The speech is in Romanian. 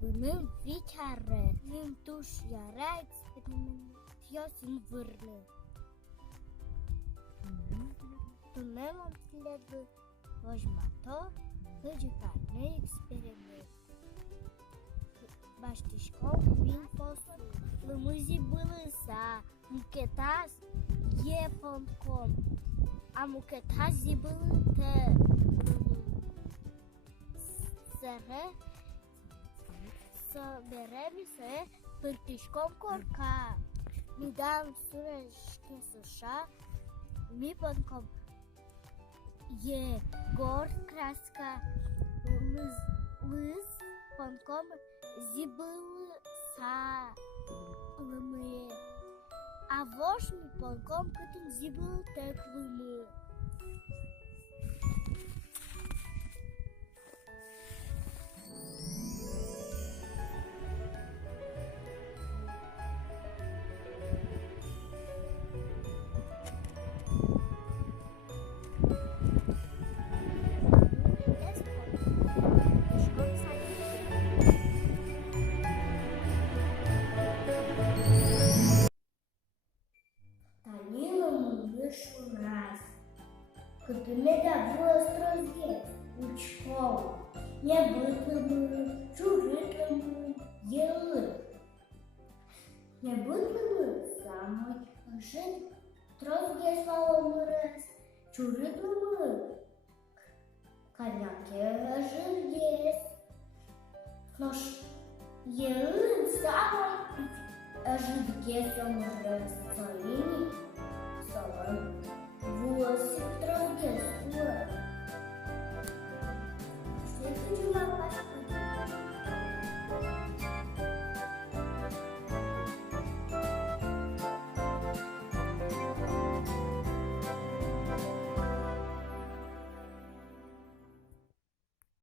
În viciare, în tușiarea experimentios în vârle. Tunem am tleb vojmato, văgicarne experiment. Baștișcom vin postul, lămâzi bălăsa, muchetas e foncom. Am muchetas zi bălătă. Să beremi să părtișcom corca. Mi dam surășche sușa, mi păncom. E gor crasca, lâz, păncom, zibăl sa lămâie. Avoș mi păncom cât în zibăl tăc lămâie. Cât medea voastră zghesc, ucicou, nebât lământ, ciurât lământ, elât. Nebât lământ, samui, înșet, trozghesc la omărăs, ciurât lământ, caniache ajârghesc. Noș, elât, samui, ajârghesc omărăs.